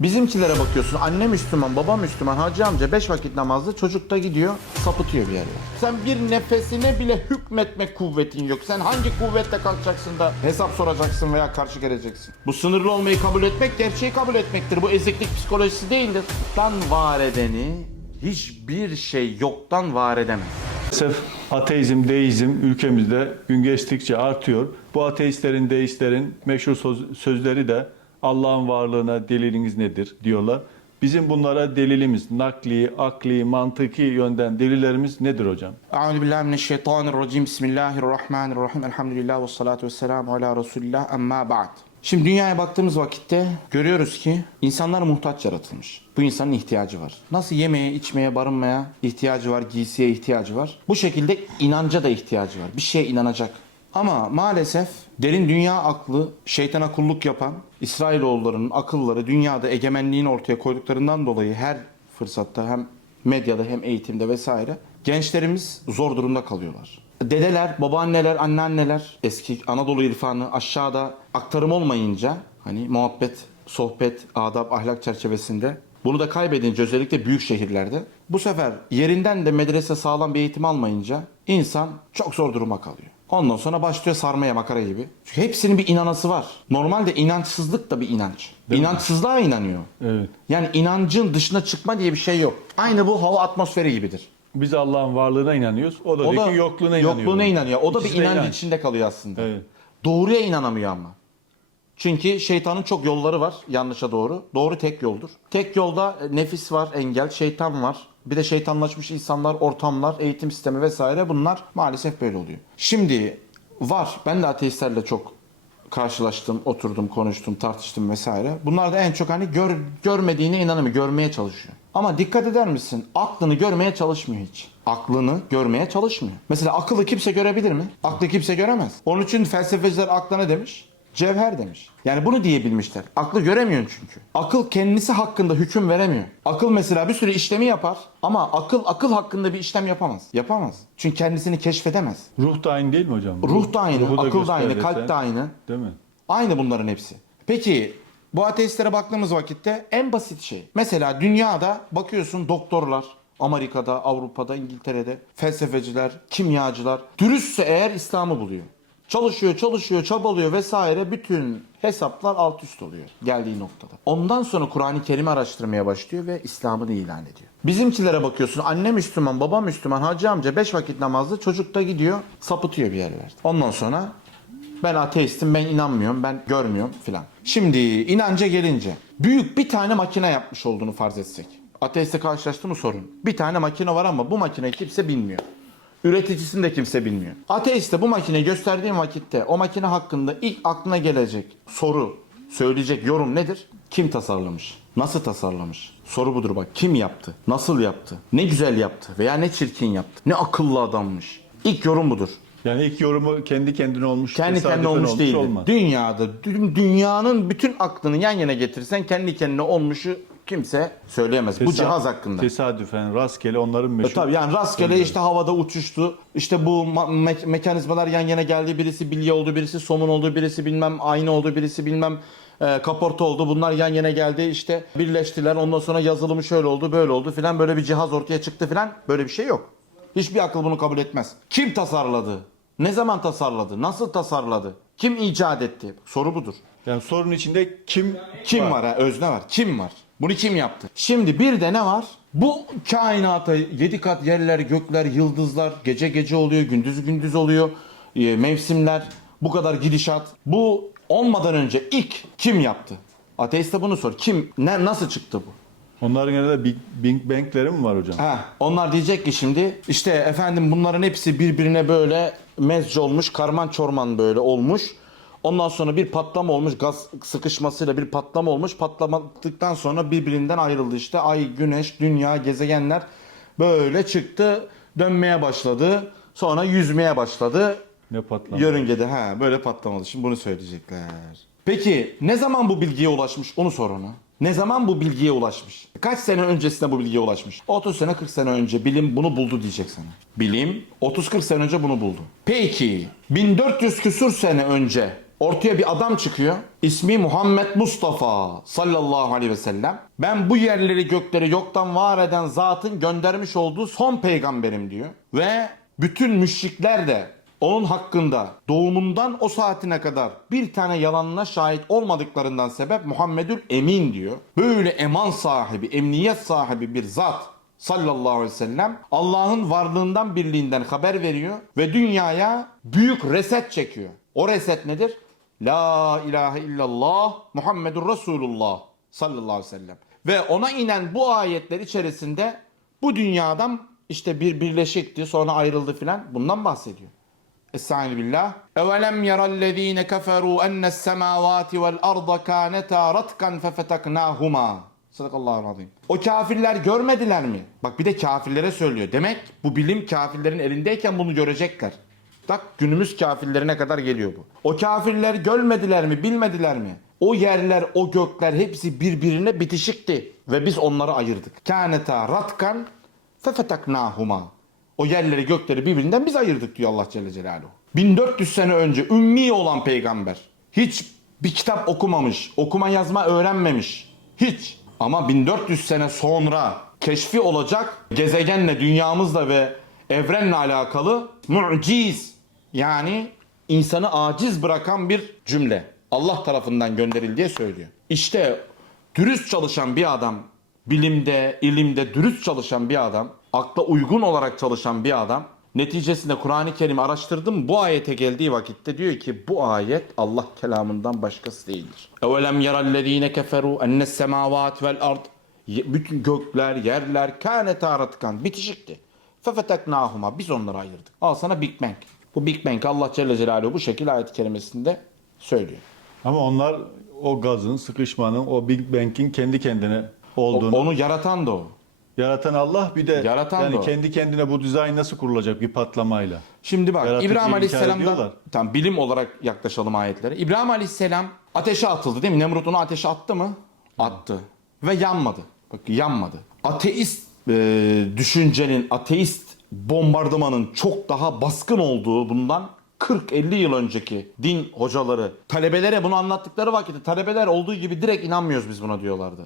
Bizimkilere bakıyorsun anne Müslüman, baba Müslüman, hacı amca beş vakit namazlı çocuk da gidiyor sapıtıyor bir yerlere. Sen bir nefesine bile hükmetme kuvvetin yok. Sen hangi kuvvetle kalkacaksın da hesap soracaksın veya karşı geleceksin? Bu sınırlı olmayı kabul etmek gerçeği kabul etmektir. Bu eziklik psikolojisi değildir. Yoktan var edeni hiçbir şey yoktan var edemez. Maalesef ateizm, deizm ülkemizde gün geçtikçe artıyor. Bu ateistlerin, deistlerin meşhur söz- sözleri de Allah'ın varlığına deliliniz nedir diyorlar. Bizim bunlara delilimiz, nakli, akli, mantıki yönden delillerimiz nedir hocam? Euzu billahi mineşşeytanirracim. Bismillahirrahmanirrahim. Elhamdülillah ve salatu vesselamu ala Resulillah. Amma ba'd. Şimdi dünyaya baktığımız vakitte görüyoruz ki insanlar muhtaç yaratılmış. Bu insanın ihtiyacı var. Nasıl yemeye, içmeye, barınmaya ihtiyacı var, giysiye ihtiyacı var. Bu şekilde inanca da ihtiyacı var. Bir şeye inanacak. Ama maalesef derin dünya aklı şeytana kulluk yapan İsrailoğullarının akılları dünyada egemenliğini ortaya koyduklarından dolayı her fırsatta hem medyada hem eğitimde vesaire gençlerimiz zor durumda kalıyorlar. Dedeler, babaanneler, anneanneler eski Anadolu irfanı aşağıda aktarım olmayınca hani muhabbet, sohbet, adab, ahlak çerçevesinde bunu da kaybedince özellikle büyük şehirlerde bu sefer yerinden de medrese sağlam bir eğitim almayınca insan çok zor duruma kalıyor. Ondan sonra başlıyor sarmaya makara gibi. Çünkü hepsinin bir inanası var. Normalde inançsızlık da bir inanç. İnançsızlığa inanıyor. Evet. Yani inancın dışına çıkma diye bir şey yok. Aynı bu hava atmosferi gibidir. Biz Allah'ın varlığına inanıyoruz. O da, O da yokluğuna inanıyor. yokluğuna inanıyor. O da İkisi bir inanç inanç. içinde kalıyor aslında. Evet. Doğruya inanamıyor ama. Çünkü şeytanın çok yolları var yanlışa doğru. Doğru tek yoldur. Tek yolda e, nefis var, engel, şeytan var. Bir de şeytanlaşmış insanlar, ortamlar, eğitim sistemi vesaire bunlar maalesef böyle oluyor. Şimdi var. Ben de ateistlerle çok karşılaştım, oturdum, konuştum, tartıştım vesaire. Bunlar da en çok hani gör, görmediğine inanamıyor, görmeye çalışıyor. Ama dikkat eder misin? Aklını görmeye çalışmıyor hiç. Aklını görmeye çalışmıyor. Mesela akıllı kimse görebilir mi? Aklı kimse göremez. Onun için felsefeciler akla ne demiş? Cevher demiş. Yani bunu diyebilmişler. Aklı göremiyorsun çünkü. Akıl kendisi hakkında hüküm veremiyor. Akıl mesela bir sürü işlemi yapar ama akıl akıl hakkında bir işlem yapamaz. Yapamaz. Çünkü kendisini keşfedemez. Ruh da aynı değil mi hocam? Ruh da aynı, Ruhu akıl da aynı, kalp de aynı. Değil mi? Aynı bunların hepsi. Peki bu ateistlere baktığımız vakitte en basit şey. Mesela dünyada bakıyorsun doktorlar, Amerika'da, Avrupa'da, İngiltere'de felsefeciler, kimyacılar dürüstse eğer İslam'ı buluyor. Çalışıyor, çalışıyor, çabalıyor vesaire bütün hesaplar alt üst oluyor geldiği noktada. Ondan sonra Kur'an-ı Kerim'i araştırmaya başlıyor ve İslam'ını ilan ediyor. Bizimkilere bakıyorsun anne Müslüman, baba Müslüman, hacı amca beş vakit namazlı çocuk da gidiyor sapıtıyor bir yerlerde. Ondan sonra ben ateistim, ben inanmıyorum, ben görmüyorum filan. Şimdi inanca gelince büyük bir tane makine yapmış olduğunu farz etsek. Ateiste karşılaştı mı sorun. Bir tane makine var ama bu makineyi kimse bilmiyor. Üreticisini de kimse bilmiyor. Ateiste bu makineyi gösterdiğim vakitte o makine hakkında ilk aklına gelecek soru, söyleyecek yorum nedir? Kim tasarlamış? Nasıl tasarlamış? Soru budur bak. Kim yaptı? Nasıl yaptı? Ne güzel yaptı veya ne çirkin yaptı? Ne akıllı adammış? İlk yorum budur. Yani ilk yorumu kendi kendine olmuş. Kendi kendine olmuş değil. olmaz. Dünyada, dü- dünyanın bütün aklını yan yana getirsen kendi kendine olmuşu kimse söyleyemez. Bu Tesad- cihaz hakkında. Tesadüfen, rastgele onların meşhur. E tabii yani rastgele işte havada uçuştu. İşte bu me- mekanizmalar yan yana geldi. Birisi bilye oldu, birisi somun oldu, birisi bilmem ayna oldu, birisi bilmem e, kaporta oldu. Bunlar yan yana geldi işte birleştiler. Ondan sonra yazılımı şöyle oldu, böyle oldu filan. Böyle bir cihaz ortaya çıktı filan. Böyle bir şey yok. Hiçbir akıl bunu kabul etmez. Kim tasarladı? Ne zaman tasarladı? Nasıl tasarladı? Kim icat etti? Soru budur. Yani sorunun içinde kim Kim var ha? Özne var. Kim var? Bunu kim yaptı? Şimdi bir de ne var? Bu kainata yedi kat yerler, gökler, yıldızlar, gece gece oluyor, gündüz gündüz oluyor, e, mevsimler, bu kadar gidişat. Bu olmadan önce ilk kim yaptı? Ateist de bunu sor. Kim, ne, nasıl çıktı bu? Onların yanında Big, Big Bang'leri mi var hocam? Ha, onlar diyecek ki şimdi işte efendim bunların hepsi birbirine böyle mezc olmuş, karman çorman böyle olmuş. Ondan sonra bir patlama olmuş, gaz sıkışmasıyla bir patlama olmuş. Patlamadıktan sonra birbirinden ayrıldı işte. Ay, güneş, dünya, gezegenler böyle çıktı, dönmeye başladı. Sonra yüzmeye başladı. Ne patlama. Yörüngede ha böyle patlamadı. Şimdi bunu söyleyecekler. Peki ne zaman bu bilgiye ulaşmış? Onu sor ona. Ne zaman bu bilgiye ulaşmış? Kaç sene öncesinde bu bilgiye ulaşmış? 30 sene 40 sene önce bilim bunu buldu diyecek sana. Bilim 30-40 sene önce bunu buldu. Peki 1400 küsur sene önce Ortaya bir adam çıkıyor. İsmi Muhammed Mustafa sallallahu aleyhi ve sellem. Ben bu yerleri gökleri yoktan var eden zatın göndermiş olduğu son peygamberim diyor. Ve bütün müşrikler de onun hakkında doğumundan o saatine kadar bir tane yalanına şahit olmadıklarından sebep Muhammedül Emin diyor. Böyle eman sahibi, emniyet sahibi bir zat sallallahu aleyhi ve sellem Allah'ın varlığından birliğinden haber veriyor ve dünyaya büyük reset çekiyor. O reset nedir? La ilahe illallah Muhammedur Resulullah sallallahu aleyhi ve sellem. Ve ona inen bu ayetler içerisinde bu dünyadan işte bir birleşikti sonra ayrıldı filan bundan bahsediyor. Estaizu billah. Evelem yerellezine keferu ennes semavati vel arda kânetâ ratkan fefeteknâhuma. Sadakallahu azim. O kafirler görmediler mi? Bak bir de kafirlere söylüyor. Demek bu bilim kafirlerin elindeyken bunu görecekler. Bak günümüz kafirlerine kadar geliyor bu. O kafirler görmediler mi, bilmediler mi? O yerler, o gökler hepsi birbirine bitişikti ve biz onları ayırdık. Kânetâ ratkan fefeteknâhuma. O yerleri gökleri birbirinden biz ayırdık diyor Allah Celle Celaluhu. 1400 sene önce ümmi olan peygamber. Hiç bir kitap okumamış, okuma yazma öğrenmemiş. Hiç. Ama 1400 sene sonra keşfi olacak gezegenle, dünyamızla ve evrenle alakalı muciz yani insanı aciz bırakan bir cümle. Allah tarafından gönderildiği söylüyor. İşte dürüst çalışan bir adam, bilimde, ilimde dürüst çalışan bir adam, akla uygun olarak çalışan bir adam, neticesinde Kur'an-ı Kerim'i araştırdım. Bu ayete geldiği vakitte diyor ki bu ayet Allah kelamından başkası değildir. Evelem yerellezine keferu ennes semavat vel ard bütün gökler, yerler kâne taratkan bitişikti. Fefeteknâhuma biz onları ayırdık. Al sana Big Bang. Bu Big Bang Allah Celle Celaluhu bu şekilde ayet-i kerimesinde söylüyor. Ama onlar o gazın, sıkışmanın, o Big Bang'in kendi kendine olduğunu Onu yaratan da o. yaratan Allah bir de Yaratan yani da o. kendi kendine bu dizayn nasıl kurulacak bir patlamayla? Şimdi bak Yaratıcıyı İbrahim Aleyhisselam'dan tam bilim olarak yaklaşalım ayetlere. İbrahim Aleyhisselam ateşe atıldı değil mi? Nemrut onu ateşe attı mı? Attı. Ve yanmadı. Bak yanmadı. Ateist e, düşüncenin, ateist bombardımanın çok daha baskın olduğu bundan 40-50 yıl önceki din hocaları talebelere bunu anlattıkları vakitte talebeler olduğu gibi direkt inanmıyoruz biz buna diyorlardı.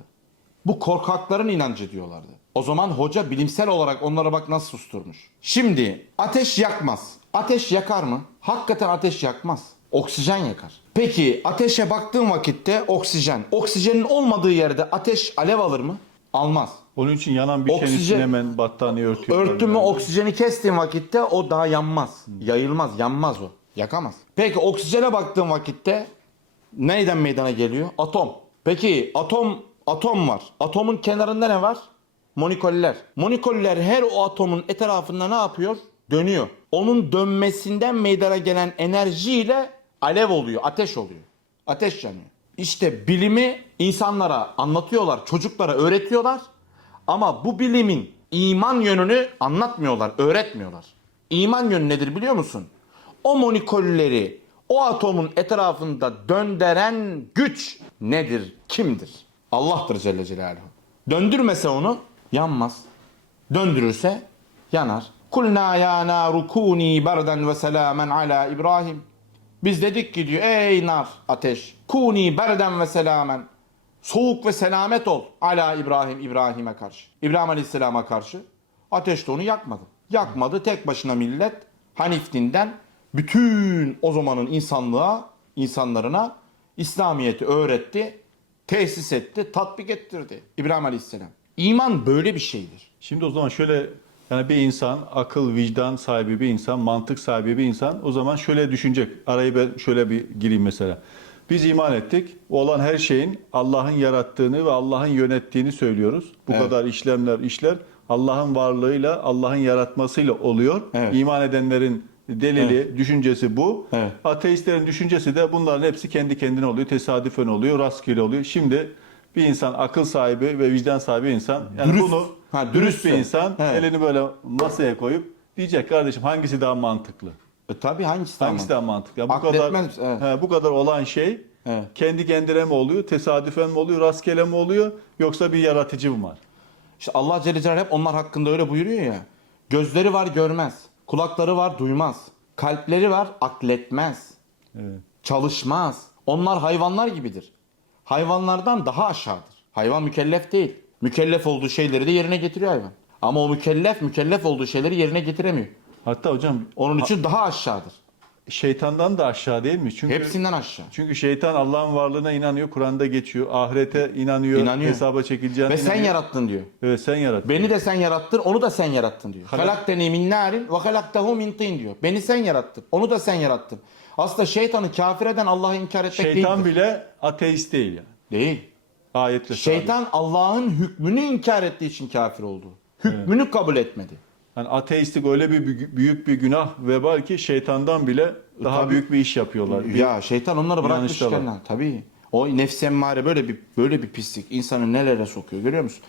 Bu korkakların inancı diyorlardı. O zaman hoca bilimsel olarak onlara bak nasıl susturmuş. Şimdi ateş yakmaz. Ateş yakar mı? Hakikaten ateş yakmaz. Oksijen yakar. Peki ateşe baktığın vakitte oksijen. Oksijenin olmadığı yerde ateş alev alır mı? Almaz. Onun için yanan bir şeyin Oksijen- üstüne hemen battaniye örtüyorlar. Örtün mü oksijeni kestiğin vakitte o daha yanmaz. Yayılmaz, yanmaz o. Yakamaz. Peki oksijene baktığın vakitte neyden meydana geliyor? Atom. Peki atom atom var. Atomun kenarında ne var? Monikoller. Monikoller her o atomun etrafında ne yapıyor? Dönüyor. Onun dönmesinden meydana gelen enerjiyle alev oluyor, ateş oluyor. Ateş yanıyor. İşte bilimi insanlara anlatıyorlar, çocuklara öğretiyorlar. Ama bu bilimin iman yönünü anlatmıyorlar, öğretmiyorlar. İman yönü nedir biliyor musun? O monikolleri o atomun etrafında döndüren güç nedir, kimdir? Allah'tır Celle Celaluhu. Döndürmese onu yanmaz. Döndürürse yanar. Kulna ya naru kuni berden ve selamen ala İbrahim. Biz dedik ki diyor ey nar ateş kuni berden ve selamen soğuk ve selamet ol ala İbrahim İbrahim'e karşı. İbrahim Aleyhisselam'a karşı. Ateş de onu yakmadı. Yakmadı tek başına millet Hanif dinden bütün o zamanın insanlığa, insanlarına İslamiyet'i öğretti, tesis etti, tatbik ettirdi İbrahim Aleyhisselam. İman böyle bir şeydir. Şimdi o zaman şöyle yani bir insan akıl, vicdan sahibi bir insan, mantık sahibi bir insan o zaman şöyle düşünecek. Arayı ben şöyle bir gireyim mesela. Biz iman ettik. Olan her şeyin Allah'ın yarattığını ve Allah'ın yönettiğini söylüyoruz. Bu Evet. kadar işlemler, işler Allah'ın varlığıyla, Allah'ın yaratmasıyla oluyor. Evet. İman edenlerin delili, düşüncesi bu. Evet. Ateistlerin düşüncesi de bunların hepsi kendi kendine oluyor, tesadüfen oluyor, rastgele oluyor. Şimdi bir insan akıl sahibi ve vicdan sahibi insan yani Dürüst. bunu Ha, dürüst bir insan Evet. elini böyle masaya koyup diyecek kardeşim hangisi daha mantıklı? E tabi hangisi daha Hangisi daha mantıklı? Ya bu Akletmez kadar? Evet. he, bu kadar olan şey Evet. kendi kendine mi oluyor, tesadüfen mi oluyor, rastgele mi oluyor yoksa bir yaratıcı mı var? İşte Allah Celle Celaluhu hep onlar hakkında öyle buyuruyor ya. Gözleri var görmez. Kulakları var duymaz. Kalpleri var akletmez. Evet. Çalışmaz. Onlar hayvanlar gibidir. Hayvanlardan daha aşağıdır. Hayvan mükellef değil. Mükellef olduğu şeyleri de yerine getiriyor hayvan. Ama o mükellef mükellef olduğu şeyleri yerine getiremiyor. Hatta hocam Onun için daha aşağıdır. şeytandan da aşağı değil mi? Çünkü Hepsinden aşağı. çünkü şeytan Allah'ın varlığına inanıyor, Kur'an'da geçiyor, ahirete inanıyor, İnanıyor. hesaba çekileceğine Ve sen inanıyor. yarattın diyor. Evet sen yarattın. Beni de sen yarattın, onu da sen yarattın diyor. Halak- Halakteni min narin ve halaktahu min tin diyor. Beni sen yarattın, onu da sen yarattın. Aslında şeytanı kafir eden Allah'ı inkar etmek Şeytan değildir. bile ateist değil yani. Değil. Ayetle sabit. Şeytan Allah'ın hükmünü inkar ettiği için kafir oldu. Hükmünü kabul etmedi. Yani ateistlik öyle bir bü- büyük bir günah vebal ki şeytandan bile daha Tabii. büyük bir iş yapıyorlar. Bir- Ya şeytan onları bırakmış var. kendilerine. Tabii. O nefs emmare böyle bir böyle bir pislik insanı nelere sokuyor görüyor musun?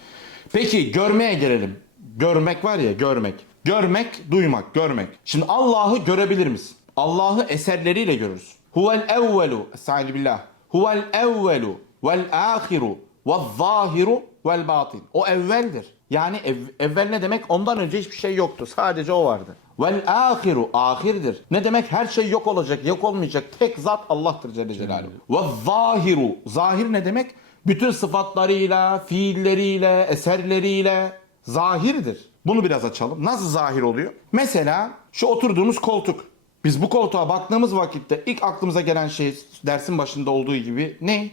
Peki görmeye gelelim. Görmek var ya görmek. Görmek, duymak, görmek. Şimdi Allah'ı görebilir misin? Allah'ı eserleriyle görürüz. Huvel evvelu. Estaizu billah. Huvel evvelu vel ahiru vel zahiru vel batin. O evveldir. Yani ev- evvel ne demek? Ondan önce hiçbir şey yoktu. Sadece o vardı. Vel ahiru ahirdir. Ne demek? Her şey yok olacak, yok olmayacak. Tek zat Allah'tır Celle Celaluhu. Ve zahiru. Zahir ne demek? Bütün sıfatlarıyla, fiilleriyle, eserleriyle zahirdir. Bunu biraz açalım. Nasıl zahir oluyor? Mesela şu oturduğumuz koltuk. Biz bu koltuğa baktığımız vakitte ilk aklımıza gelen şey dersin başında olduğu gibi ne?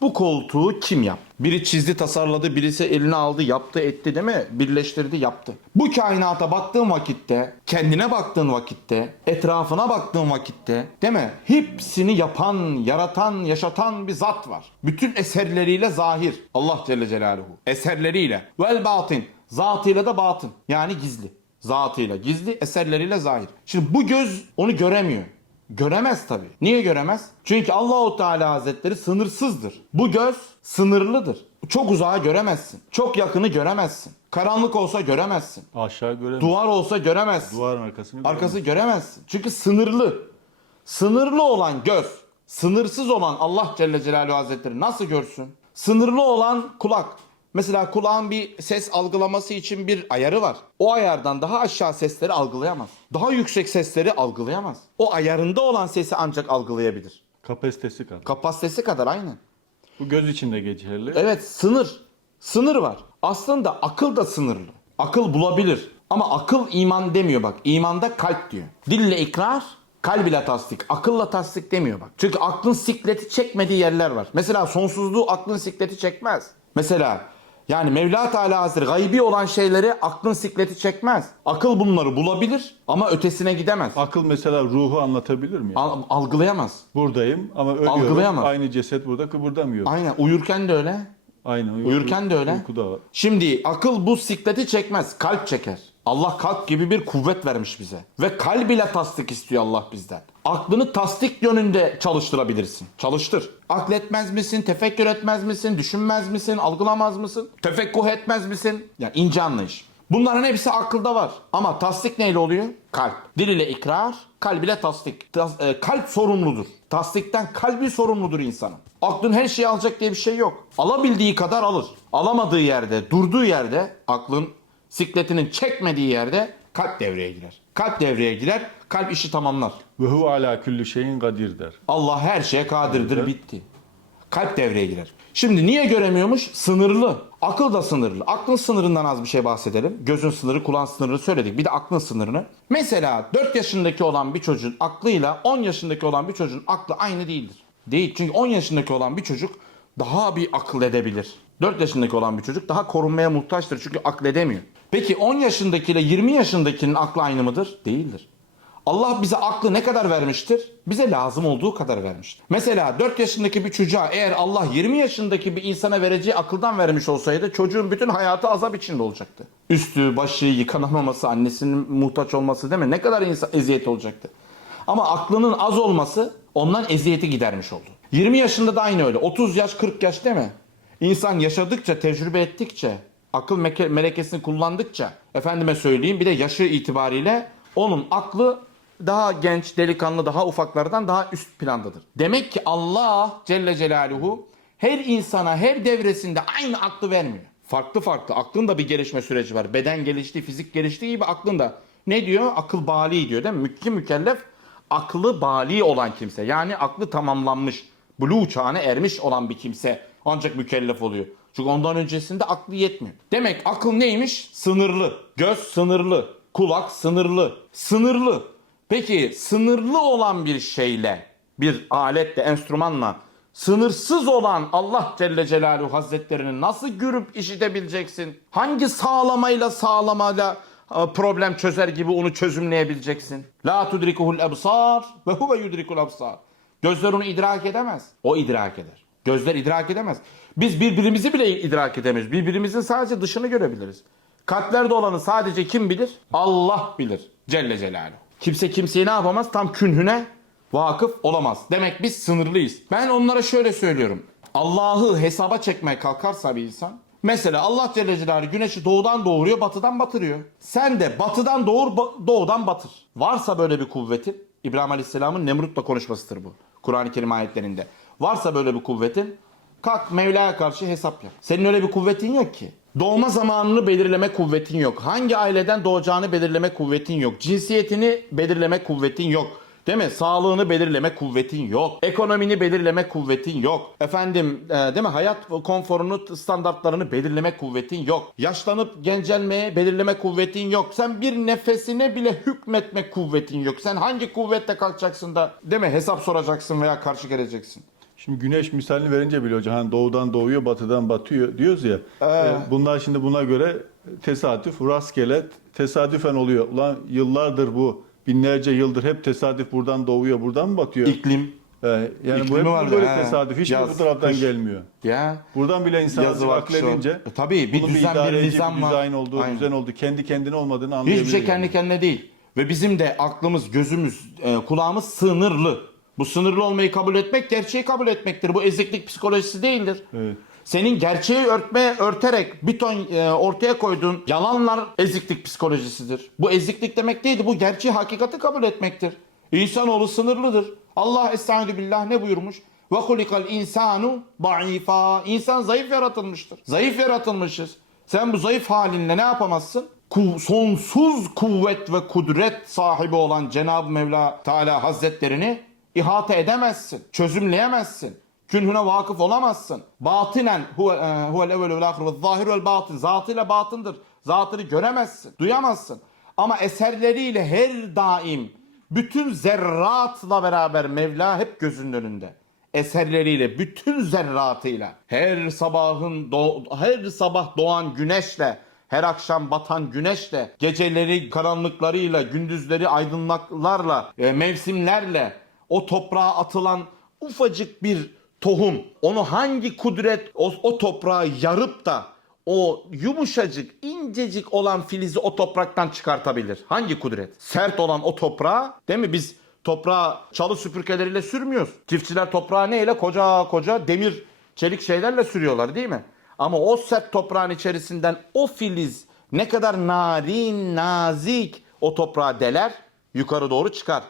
Bu koltuğu kim yaptı? Biri çizdi, tasarladı, birisi eline aldı, yaptı, etti değil mi? Birleştirdi, yaptı. Bu kainata baktığın vakitte, kendine baktığın vakitte, etrafına baktığın vakitte, değil mi? Hepsini yapan, yaratan, yaşatan bir zat var. Bütün eserleriyle zahir. Allah Celle Celaluhu. Eserleriyle. Vel batin. Zatıyla da batın. Yani gizli. Zatıyla gizli, eserleriyle zahir. Şimdi bu göz onu göremiyor. Göremez tabii. Niye göremez? Çünkü Allahu Teala Hazretleri sınırsızdır. Bu göz sınırlıdır. Çok uzağı göremezsin. Çok yakını göremezsin. Karanlık olsa göremezsin. Aşağı göre Duvar olsa göremezsin. duvarın arkasını Arkası göremezsin. Çünkü sınırlı. Sınırlı olan göz, sınırsız olan Allah Celle Celaluhu Hazretleri nasıl görsün? Sınırlı olan kulak. Mesela kulağın bir ses algılaması için bir ayarı var. O ayardan daha aşağı sesleri algılayamaz. Daha yüksek sesleri algılayamaz. O ayarında olan sesi ancak algılayabilir. kapasitesi kadar. Kapasitesi kadar aynı. Bu göz içinde geçerli. Evet sınır. Sınır var. Aslında akıl da sınırlı. Akıl bulabilir. Ama akıl iman demiyor bak. İmanda kalp diyor. Dille ikrar, kalb ile tasdik. Akılla tasdik demiyor bak. Çünkü aklın sikleti çekmediği yerler var. Mesela sonsuzluğu aklın sikleti çekmez. Mesela yani Mevla Teala Hazretleri gaybi olan şeyleri aklın sikleti çekmez. Akıl bunları bulabilir ama ötesine gidemez. Akıl mesela ruhu anlatabilir mi? Al- algılayamaz. Buradayım ama ölüyorum. Algılayamaz. Aynı ceset burada kıpırdamıyor. Aynen uyurken de öyle. Aynen. uyku- Uyurken de öyle. Uykuda var. Şimdi akıl bu sikleti çekmez. Kalp çeker. Allah kalp gibi bir kuvvet vermiş bize. Ve kalb ile tasdik istiyor Allah bizden. Aklını tasdik yönünde çalıştırabilirsin. Çalıştır. Akletmez misin? Tefekkür etmez misin? Düşünmez misin? Algılamaz mısın? Tefekkuh etmez misin? Yani ince anlayış. Bunların hepsi akılda var. Ama tasdik neyle oluyor? Kalp. Dil ile ikrar, kalb ile tasdik. Tas- e, kalp sorumludur. Tasdikten kalbi sorumludur insanın. Aklın her şeyi alacak diye bir şey yok. Alabildiği kadar alır. Alamadığı yerde, durduğu yerde, aklın sikletinin çekmediği yerde kalp devreye girer. Kalp devreye girer, kalp işi tamamlar. Ve hu ala külli şeyin kadir der. Allah her şeye kadirdir Evet. bitti. Kalp devreye girer. Şimdi niye göremiyormuş? Sınırlı. Akıl da sınırlı. Aklın sınırından az bir şey bahsedelim. Gözün sınırı, kulağın sınırını söyledik. Bir de aklın sınırını. Mesela 4 yaşındaki olan bir çocuğun aklıyla 10 yaşındaki olan bir çocuğun aklı aynı değildir. Değil. Çünkü 10 yaşındaki olan bir çocuk daha bir akıl edebilir. 4 yaşındaki olan bir çocuk daha korunmaya muhtaçtır çünkü akledemiyor. Peki 10 yaşındakiyle 20 yaşındakinin aklı aynı mıdır? Değildir. Allah bize aklı ne kadar vermiştir? Bize lazım olduğu kadar vermiştir. Mesela 4 yaşındaki bir çocuğa eğer Allah 20 yaşındaki bir insana vereceği akıldan vermiş olsaydı çocuğun bütün hayatı azap içinde olacaktı. Üstü, başı yıkanamaması, annesinin muhtaç olması değil mi? Ne kadar insan eziyet olacaktı. Ama aklının az olması ondan eziyeti gidermiş oldu. 20 yaşında da aynı öyle. 30 yaş, 40 yaş değil mi? İnsan yaşadıkça, tecrübe ettikçe, akıl meke- melekesini kullandıkça, efendime söyleyeyim bir de yaşı itibariyle onun aklı daha genç, delikanlı, daha ufaklardan daha üst plandadır. Demek ki Allah Celle Celaluhu her insana, her devresinde aynı aklı vermiyor. Farklı farklı. Aklın da bir gelişme süreci var. Beden gelişti, fizik geliştiği gibi aklın da. Ne diyor? Akıl bali diyor değil mi? Mükki mükellef aklı bali olan kimse yani aklı tamamlanmış, blue çağına ermiş olan bir kimse ancak mükellef oluyor. Çünkü ondan öncesinde aklı yetmiyor. Demek akıl neymiş? Sınırlı. Göz sınırlı. Kulak sınırlı. Sınırlı. Peki sınırlı olan bir şeyle, bir aletle, enstrümanla sınırsız olan Allah Celle Celaluhu Hazretlerini nasıl görüp işitebileceksin? Hangi sağlamayla sağlamayla e, problem çözer gibi onu çözümleyebileceksin? La tudrikuhul ebsar ve huve yudrikul ebsar. Gözler onu idrak edemez. O idrak eder. Gözler idrak edemez. Biz birbirimizi bile idrak edemeyiz. Birbirimizin sadece dışını görebiliriz. Kalplerde olanı sadece kim bilir? Allah bilir. Celle Celaluhu. Kimse kimseyi ne yapamaz? Tam künhüne vakıf olamaz. Demek biz sınırlıyız. Ben onlara şöyle söylüyorum. Allah'ı hesaba çekmeye kalkarsa bir insan Mesela Allah Celle Celaluhu güneşi doğudan doğuruyor, batıdan batırıyor. Sen de batıdan doğur, doğudan batır. Varsa böyle bir kuvvetin, İbrahim Aleyhisselam'ın Nemrut'la konuşmasıdır bu. Kur'an-ı Kerim ayetlerinde. Varsa böyle bir kuvvetin, kalk Mevla'ya karşı hesap yap. Senin öyle bir kuvvetin yok ki. Doğma zamanını belirleme kuvvetin yok. Hangi aileden doğacağını belirleme kuvvetin yok. Cinsiyetini belirleme kuvvetin yok. Değil mi? Sağlığını belirleme kuvvetin yok. Ekonomini belirleme kuvvetin yok. Efendim e, değil mi? Hayat konforunu, standartlarını belirleme kuvvetin yok. Yaşlanıp gencelmeye belirleme kuvvetin yok. Sen bir nefesine bile hükmetme kuvvetin yok. Sen hangi kuvvetle kalkacaksın da değil mi? Hesap soracaksın veya karşı geleceksin. Şimdi güneş misalini verince bile hocam hani doğudan doğuyor, batıdan batıyor diyoruz ya. e, bunlar şimdi buna göre tesadüf, rastgele, tesadüfen oluyor. Ulan yıllardır bu, binlerce yıldır hep tesadüf buradan doğuyor, buradan mı batıyor? İklim. E, yani bu İklimi hep var böyle he. tesadüf. Hiç Yaz, bu taraftan kış. gelmiyor. Ya. Buradan bile insan var, var. akledince E, tabii, bir düzen, bir idareci, nizam var. dizayn olduğu, Aynen. düzen olduğu, kendi kendine olmadığını anlayabilir. Hiçbir şey yani. kendi kendine değil. Ve bizim de aklımız, gözümüz, e, kulağımız sınırlı. Bu sınırlı olmayı kabul etmek gerçeği kabul etmektir. Bu eziklik psikolojisi değildir. Evet. Senin gerçeği örtme, örterek bir ton e, ortaya koyduğun yalanlar eziklik psikolojisidir. Bu eziklik demek değildi. Bu gerçeği, hakikati kabul etmektir. İnsanoğlu sınırlıdır. Allah estaizu billah ne buyurmuş? Ve hulikal insanu da'ifa. İnsan zayıf yaratılmıştır. Zayıf yaratılmışız. Sen bu zayıf halinle ne yapamazsın? Ku- sonsuz kuvvet ve kudret sahibi olan Cenab-ı Mevla Teala Hazretlerini ihate edemezsin. Çözümleyemezsin. Künhüne vakıf olamazsın. Batinen e, huvel evvel vel ahir ve zahir vel batın. Zatıyla batındır. Zatını göremezsin, duyamazsın. Ama eserleriyle her daim bütün zerratla beraber Mevla hep gözünün önünde. Eserleriyle, bütün zerratıyla, her sabahın her sabah doğan güneşle, her akşam batan güneşle, geceleri karanlıklarıyla, gündüzleri aydınlıklarla, e, mevsimlerle, o toprağa atılan ufacık bir tohum, onu hangi kudret o, o toprağı yarıp da o yumuşacık, incecik olan filizi o topraktan çıkartabilir. Hangi kudret? Sert olan o toprağı, değil mi? Biz toprağı çalı süpürgeleriyle sürmüyoruz. Çiftçiler toprağı neyle? Koca koca demir, çelik şeylerle sürüyorlar değil mi? Ama o sert toprağın içerisinden o filiz ne kadar narin, nazik o toprağı deler, yukarı doğru çıkar.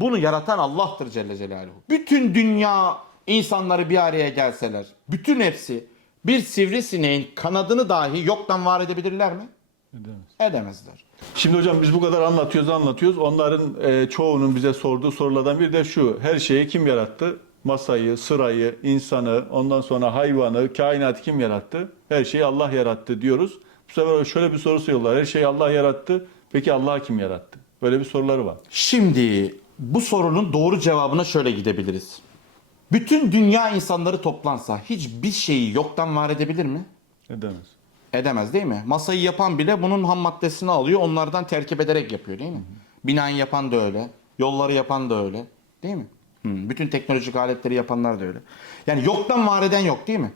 Bunu yaratan Allah'tır Celle Celaluhu. Bütün dünya insanları bir araya gelseler, bütün hepsi bir sivrisineğin kanadını dahi yoktan var edebilirler mi? Edemez. Edemezler. Şimdi hocam biz bu kadar anlatıyoruz anlatıyoruz. Onların e, çoğunun bize sorduğu sorulardan biri de şu. Her şeyi kim yarattı? Masayı, sırayı, insanı, ondan sonra hayvanı, kainatı kim yarattı? Her şeyi Allah yarattı diyoruz. Bu sefer şöyle bir soru soruyorlar. Her şeyi Allah yarattı. Peki Allah kim yarattı? Böyle bir soruları var. Şimdi bu sorunun doğru cevabına şöyle gidebiliriz. Bütün dünya insanları toplansa hiçbir şeyi yoktan var edebilir mi? Edemez. Edemez değil mi? Masayı yapan bile bunun ham maddesini alıyor, onlardan terkip ederek yapıyor değil mi? Binayı yapan da öyle, yolları yapan da öyle değil mi? Hı, Bütün teknolojik aletleri yapanlar da öyle. Yani yoktan var eden yok değil mi?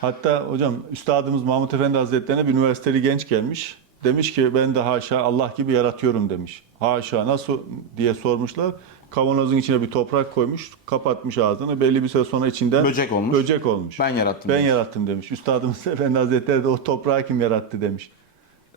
Hatta hocam Üstadımız Mahmut Efendi Hazretlerine bir üniversiteli genç gelmiş. Demiş ki ben de haşa Allah gibi yaratıyorum demiş. Haşa nasıl diye sormuşlar. Kavanozun içine bir toprak koymuş, kapatmış ağzını. Belli bir süre sonra içinden Böcek olmuş. Böcek olmuş. Ben yarattım Ben demiş. yarattım demiş. Üstadımız Efendi Hazretleri de o toprağı kim yarattı demiş.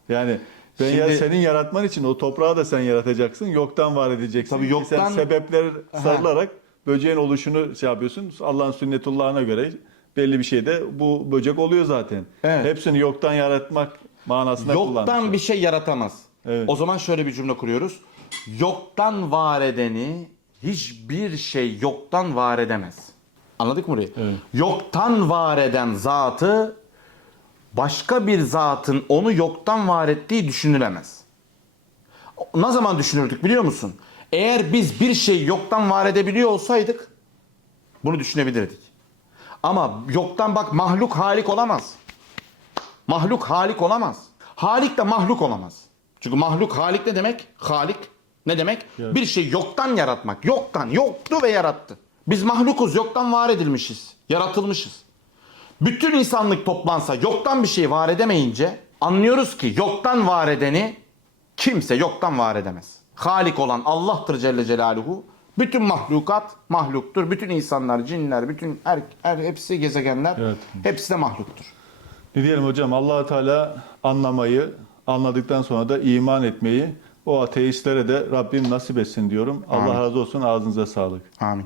Yani ben Şimdi- ya senin yaratman için o toprağı da sen yaratacaksın. Yoktan var edeceksin. Tabii yoktan- Sen sebepler sarılarak böceğin oluşunu şey yapıyorsun. Allah'ın sünnetullahına göre belli bir şeyde bu böcek oluyor zaten. Evet. Hepsini yoktan yaratmak manasında Yoktan bir şey yaratamaz. Evet. O zaman şöyle bir cümle kuruyoruz. Yoktan var edeni hiçbir şey yoktan var edemez. Anladık mı burayı? Evet. Yoktan var eden zatı başka bir zatın onu yoktan var ettiği düşünülemez. Ne zaman düşünürdük biliyor musun? Eğer biz bir şeyi yoktan var edebiliyor olsaydık bunu düşünebilirdik. Ama yoktan bak mahluk halik olamaz. Mahluk halik olamaz. Halik de mahluk olamaz. Çünkü mahluk halik ne demek? Halik ne demek? Evet. Bir şey yoktan yaratmak. Yoktan, yoktu ve yarattı. Biz mahlukuz, yoktan var edilmişiz. Yaratılmışız. Bütün insanlık toplansa yoktan bir şey var edemeyince anlıyoruz ki yoktan var edeni kimse yoktan var edemez. Halik olan Allah'tır Celle Celaluhu. Bütün mahlukat mahluktur. Bütün insanlar, cinler, bütün her, her hepsi gezegenler Evet. hepsi de mahluktur. Ne diyelim hocam allah Teala anlamayı, anladıktan sonra da iman etmeyi o ateistlere de Rabbim nasip etsin diyorum. Amin. Allah razı olsun ağzınıza sağlık. Amin.